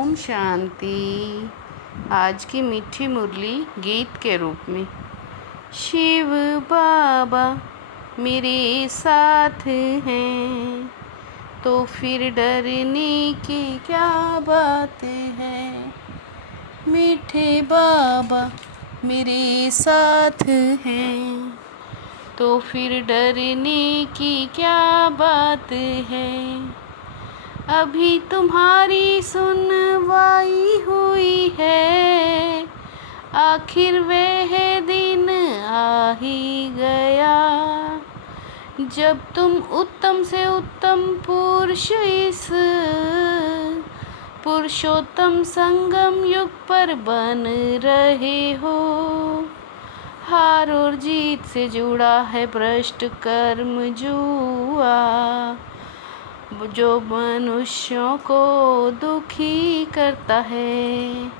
ओम शांति। आज की मीठी मुरली गीत के रूप में। शिव बाबा मेरे साथ हैं तो फिर डरने की क्या बात है। मीठे बाबा मेरे साथ हैं तो फिर डरने की क्या बात है। अभी तुम्हारी सुनवाई हुई है, आखिर वह दिन आ ही गया जब तुम उत्तम से उत्तम पुरुष इस पुरुषोत्तम संगम युग पर बन रहे हो। हार और जीत से जुड़ा है भ्रष्ट कर्म जुआ, जो मनुष्यों को दुखी करता है।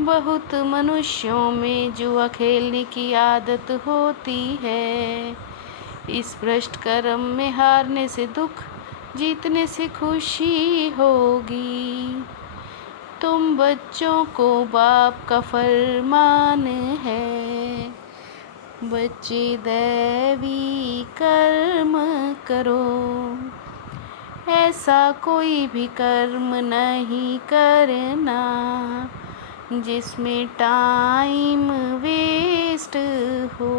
बहुत मनुष्यों में जुआ खेलने की आदत होती है। इस भ्रष्ट कर्म में हारने से दुख, जीतने से खुशी होगी। तुम बच्चों को बाप का फरमान है, बच्चे दैवी कर्म करो। ऐसा कोई भी कर्म नहीं करना जिसमें टाइम वेस्ट हो।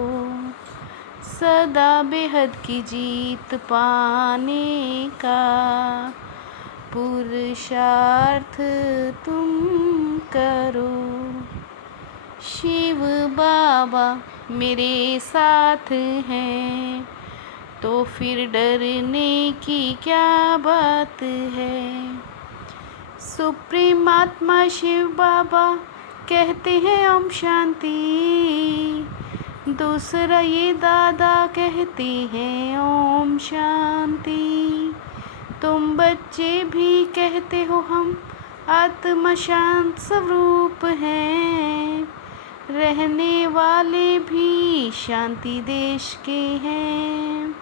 सदा बेहद की जीत पाने का पुरुषार्थ तुम करो। शिव बाबा मेरे साथ हैं तो फिर डरने की क्या बात है। सुप्रीम आत्मा शिव बाबा कहते हैं ओम शांति। दूसरा ये दादा कहते हैं ओम शांति। तुम बच्चे भी कहते हो हम आत्मा शांत स्वरूप हैं। रहने वाले भी शांति देश के हैं।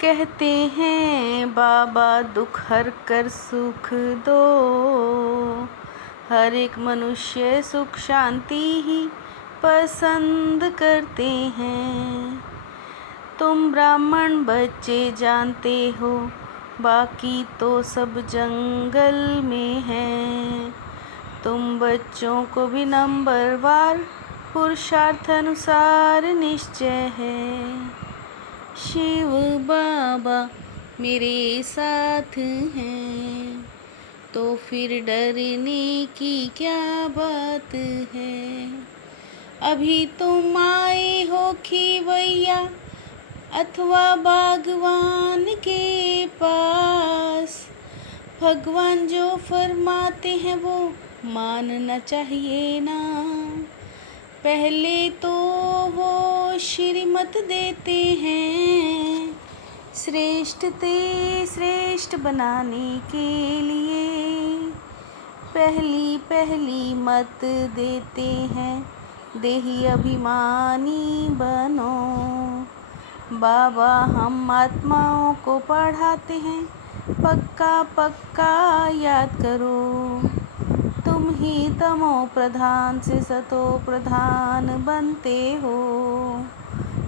कहते हैं बाबा दुख हर कर सुख दो। हर एक मनुष्य सुख शांति ही पसंद करते हैं। तुम ब्राह्मण बच्चे जानते हो, बाकी तो सब जंगल में हैं। तुम बच्चों को भी नंबरवार पुरुषार्थ अनुसार निश्चय है। शिव बाबा मेरे साथ हैं तो फिर डरने की क्या बात है। अभी तुम आए हो खीवैया अथवा बागवान के पास। भगवान जो फरमाते हैं वो मानना चाहिए ना। पहले तो वो श्रीमत देते हैं श्रेष्ठ ते श्रेष्ठ बनाने के लिए। पहली मत देते हैं देही अभिमानी बनो। बाबा हम आत्माओं को पढ़ाते हैं पक्का याद करो। तुम ही तमो प्रधान से सतो प्रधान बनते हो।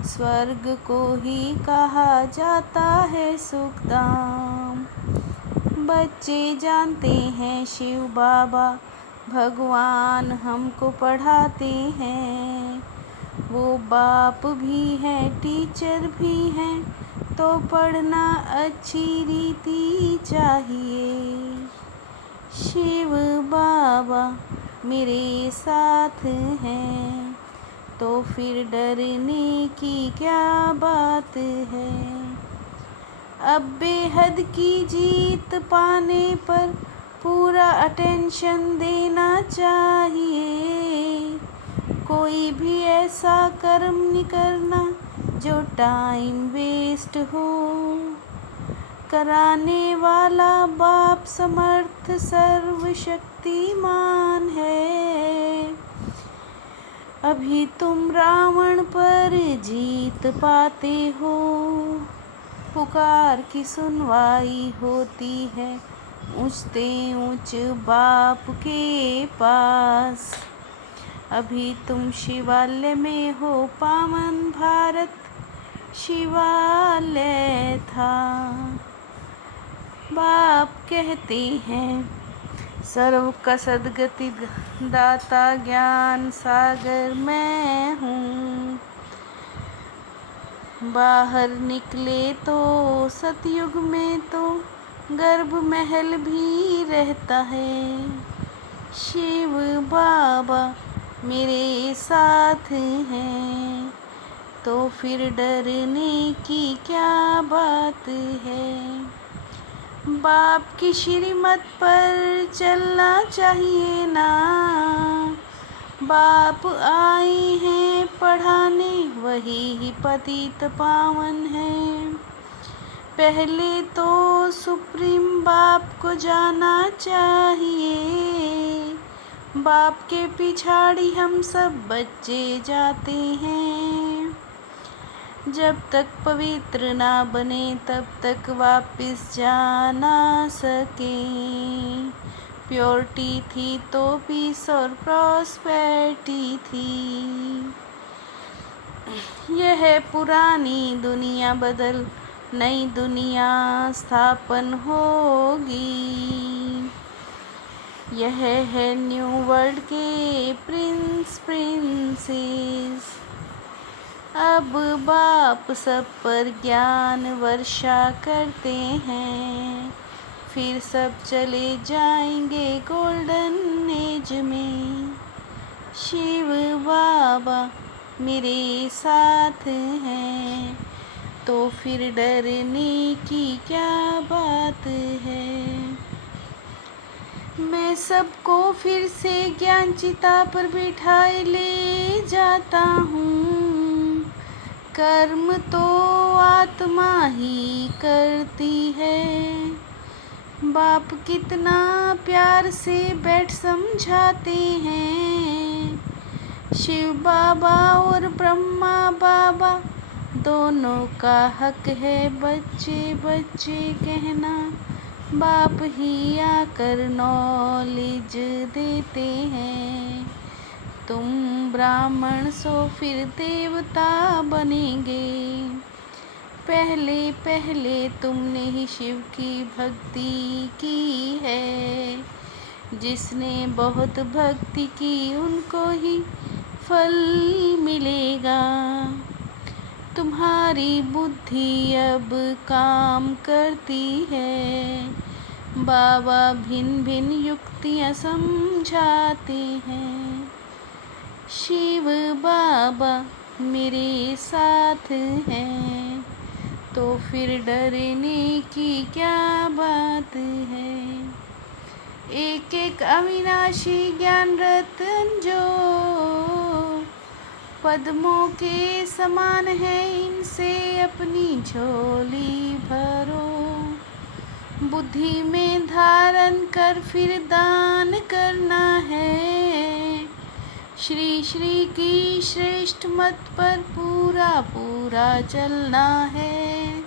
स्वर्ग को ही कहा जाता है सुखधाम। बच्चे जानते हैं शिव बाबा भगवान हमको पढ़ाते हैं। वो बाप भी हैं टीचर भी हैं तो पढ़ना अच्छी रीति चाहिए। शिव बाबा मेरे साथ हैं तो फिर डरने की क्या बात है। अब बेहद की जीत पाने पर पूरा अटेंशन देना चाहिए। कोई भी ऐसा कर्म नहीं करना जो टाइम वेस्ट हो। कराने वाला बाप समर्थ सर्वशक्तिमान है। अभी तुम रावण पर जीत पाते हो। पुकार की सुनवाई होती है ऊँचते ऊँच बाप के पास। अभी तुम शिवालय में हो, पावन भारत शिवालय था। बाप कहते हैं सर्व का सद्गति दाता, ज्ञान सागर मैं हूँ। बाहर निकले तो सतयुग में तो गर्भ महल भी रहता है। शिव बाबा मेरे साथ हैं, तो फिर डरने की क्या बात है। बाप की श्रीमत पर चलना चाहिए ना। बाप आए हैं पढ़ाने, वही ही पतित पावन है। पहले तो सुप्रीम बाप को जाना चाहिए। बाप के पिछाड़ी हम सब बच्चे जाते हैं। जब तक पवित्र ना बने तब तक वापस जा ना सके। प्योरिटी थी तो पीस और प्रॉस्पेरिटी थी। यह पुरानी दुनिया बदल नई दुनिया स्थापन होगी। यह है न्यू वर्ल्ड के प्रिंस प्रिंसेस। अब बाप सब पर ज्ञान वर्षा करते हैं, फिर सब चले जाएंगे गोल्डन एज में। शिव बाबा मेरे साथ हैं, तो फिर डरने की क्या बात है। मैं सबको फिर से ज्ञान चिता पर बिठाए ले जाता हूँ। कर्म तो आत्मा ही करती है। बाप कितना प्यार से बैठ समझाते हैं। शिव बाबा और ब्रह्मा बाबा दोनों का हक है बच्चे बच्चे कहना। बाप ही आकर नॉलेज देते हैं। तुम ब्राह्मण सो फिर देवता बनेंगे। पहले पहले तुमने ही शिव की भक्ति की है। जिसने बहुत भक्ति की उनको ही फल मिलेगा। तुम्हारी बुद्धि अब काम करती है। बाबा भिन्न भिन्न युक्तियाँ समझाते हैं। शिव बाबा मेरे साथ हैं, तो फिर डरने की क्या बात है। एक एक अविनाशी ज्ञान रतन जो पद्मों के समान है, इनसे अपनी झोली भरो। बुद्धि में धारण कर फिर दान करना है। श्री श्री की श्रेष्ठ मत पर पूरा पूरा चलना है।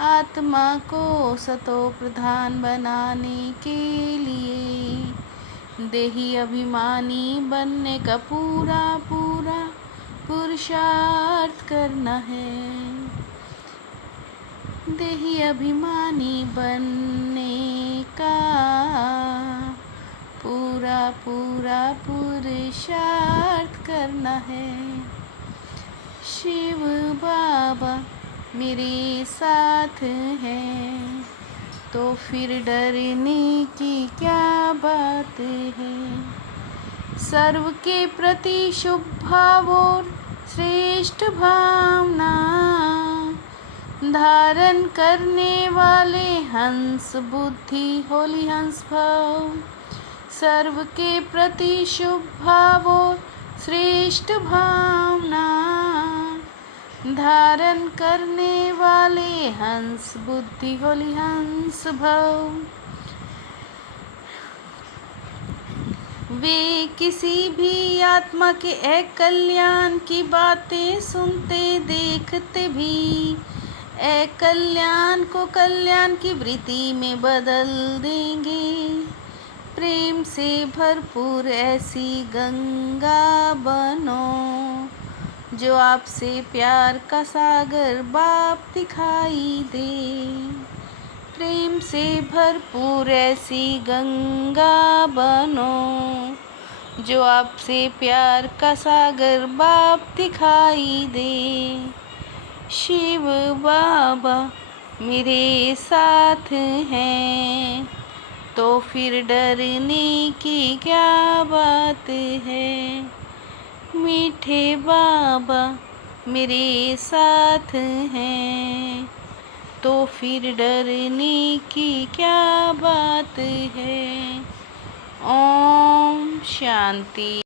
आत्मा को सतो प्रधान बनाने के लिए देही अभिमानी बनने का पूरा पूरा पुरुषार्थ करना है। देही अभिमानी बनने का पूरा पूरा पुरुषार्थ करना है। शिव बाबा मेरे साथ हैं, तो फिर डरने की क्या बात है। सर्व के प्रति शुभ भाव और श्रेष्ठ भावना धारण करने वाले हंस बुद्धि होली हंस भाव। सर्व के प्रति शुभ भाव और श्रेष्ठ भावना धारण करने वाले हंस बुद्धि होली हंस भाव। वे किसी भी आत्मा के एक कल्याण की बातें सुनते देखते भी ए कल्याण को कल्याण की वृत्ति में बदल देंगे। प्रेम से भरपूर ऐसी गंगा बनो, जो आपसे प्यार का सागर बाप दिखाई दे। प्रेम से भरपूर ऐसी गंगा बनो, जो आपसे प्यार का सागर बाप दिखाई दे। शिव बाबा मेरे साथ हैं, तो फिर डरने की क्या बात है। मीठे बाबा मेरे साथ हैं, तो फिर डरने की क्या बात है। ओम शांति।